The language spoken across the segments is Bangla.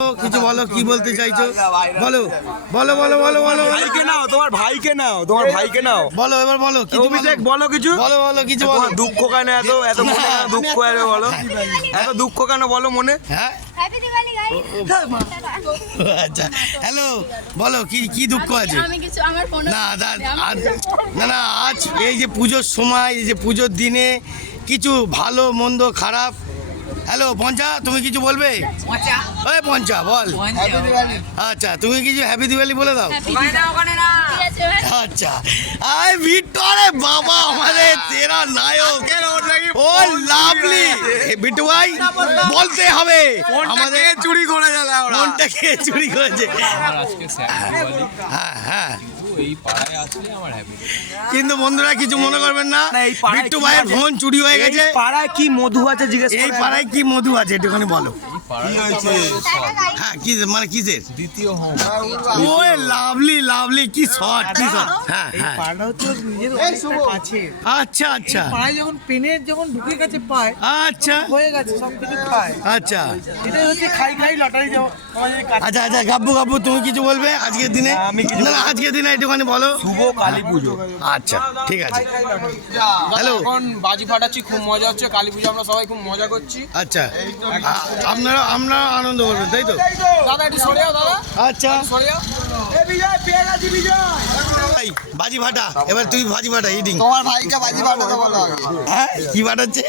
কিছু বলো, কি বলতে চাইছো বলো বলো বলো বলো বলো ভাইকে নাও, তোমার ভাইকে নাও, তোমার ভাইকে নাও, বলো এবার বলো কিছু অভিষেক বলো কিছু বলো বলো কিছু বলো। দুঃখ কেন এত এত মনে কেন দুঃখ এত বলো, এত দুঃখ কেন বলো মনে? হ্যাঁ হ্যাপি দিওয়ালি গাইস। আচ্ছা হ্যালো বলো কি কি দুঃখ আছে? আমি কিছু আমার ফোন না না না আজ এই যে পুজোর সময়, এই যে পুজোর দিনে কিছু ভালো মন্দ খারাপ। হ্যালো পঞ্চা, তুমি কিছু বলবে? ওই পঞ্চা বল। আচ্ছা তুমি কিছু হ্যাপি দিওয়ালি বলে দাও। আচ্ছা আই ভিক্টরে বাবা আমাদের তেরা নায়ক ও লাভলি বিট্টু ভাই বলতে হবে আমাদের চুরি করে গেল, মনটাকে চুরি করেছে। হ্যাঁ হ্যাঁ এই পাড়ায় আসলে আমার হ্যাপি। কিন্তু বন্ধুরা কিছু মনে করবেন না, না, এই পাড়ায় বিট্টু কি ভাইয়ের আছে? ফোন চুরি হয়ে গেছে। পাড়ায় কি মধু আছে জিজ্ঞেস এই পাড়ায় কি মধু আছে একটুখানি বলো। কি হয়েছে? হ্যাঁ কি মানে কিসের? দ্বিতীয় হোম। ওই লাভলি লাভলি কি শট কি শট। হ্যাঁ হ্যাঁ পাড়া হচ্ছে ওর নিজের অনেকটা কাছে। আচ্ছা আচ্ছা পাড়ায় যখন পেনের যখন ঢুকে গেছে পায় আচ্ছা হয়ে গেছে সব কিছু পায়। আচ্ছা এটাই হচ্ছে খাই খাই লটারি যেমন আমাদের কাছে। আচ্ছা আচ্ছা গাব্বু গাব্বু তুমি কিছু বলবে আজকের দিনে? আমি কিছু না না আজকের দিনে একটুখানি বলো। শুভ কালী পুজো। আচ্ছা ঠিক আছে হ্যালো এখন বাজি ফাটাচ্ছি, খুব মজা হচ্ছে। কালী পুজো আমরা সবাই খুব মজা করছি। আচ্ছা আপনারা আনন্দ করবেন তাই তো? দাদা একটু সরে যাও, দাদা আচ্ছা সরে যাও। ভাই বাজি ফাটা, এবার তুই বাজি ফাটা ইডিং। তোমার ভাইকে বাজি ফাটাতে বলো। হ্যাঁ কি ফাটাচ্ছে?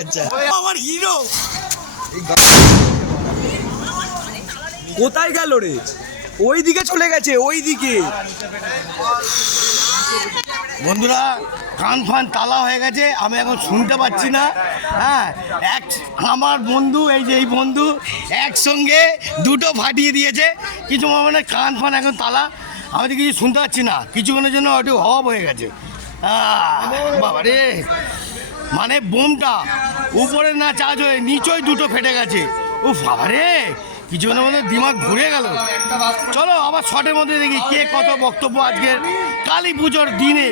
আচ্ছা আমার হিরো কোথায় গেল রে? ওই দিকে চলে গেছে, ওই দিকে। বন্ধুরা কান ফান তালা হয়ে গেছে, আমি এখন শুনতে পাচ্ছি না। হ্যাঁ আমার বন্ধু এই যে এই বন্ধু একসঙ্গে দুটো ফাটিয়ে দিয়েছে। কিছু মানে কান ফান এখন তালা, আমি তো কিছু শুনতে পাচ্ছি না। কিছুক্ষণের জন্য একটু হব হয়ে গেছে। বাবা রে, মানে বোমটা উপরে না চার্জ হয়ে নিচই দুটো ফেটে গেছে। ও বাবা রে, কিছুক্ষণের মধ্যে দিমাগ ঘুরে গেল। চলো আবার শর্টের মধ্যে দেখি কে কত বক্তব্য আজকের কালী পুজোর দিনে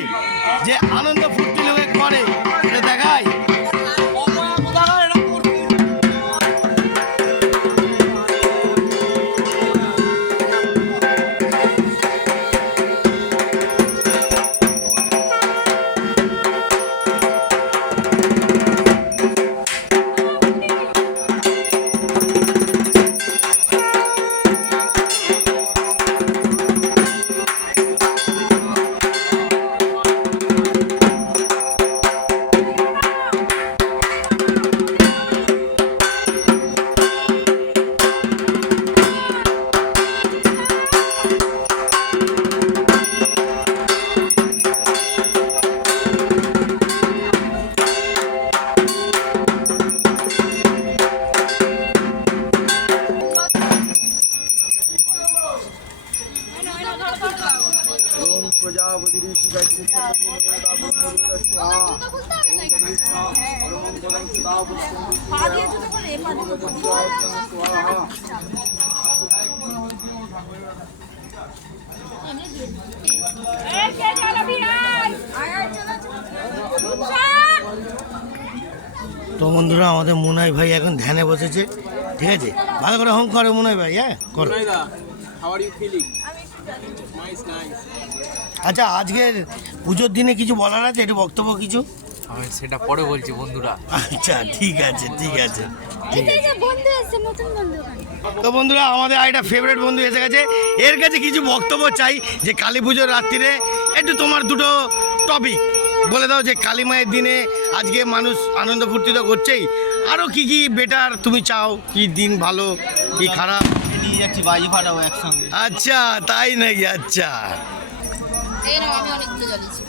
যে আনন্দ ফুর্তি লোকে করে এটা দেখায়। তো বন্ধুরা আমাদের মুনাই ভাই এখন ধ্যানে বসেছে, ঠিক আছে? ভালো করে হোম করো মুনাই ভাই, হ্যাঁ করো। How are you feeling? Nice. আচ্ছা আজকের পুজোর দিনে কিছু বলার আছে, একটু বক্তব্য কিছু? আমি সেটা পরে বলছি বন্ধুরা। আচ্ছা ঠিক আছে ঠিক আছে ঠিক এই আছে। যে বন্ধু আছে, নতুন বন্ধু ওখানে। তো বন্ধুরা আমাদের একটা ফেভারিট বন্ধু এসে গেছে, এর কাছে কিছু বক্তব্য চাই যে কালী পুজোর রাত্রিরে একটু তোমার দুটো টপিক বলে দাও যে কালী মায়ের দিনে আজকে মানুষ আনন্দ ফুর্তি তো করছেই, আরও কি কি বেটার তুমি চাও, কি দিন ভালো কি খারাপ? নিয়ে যাচ্ছি বাজি ফাটাবো একসঙ্গে। আচ্ছা তাই নাকি? আচ্ছা এই নাও, আমি অনেকগুলো জ্বালিয়েছি।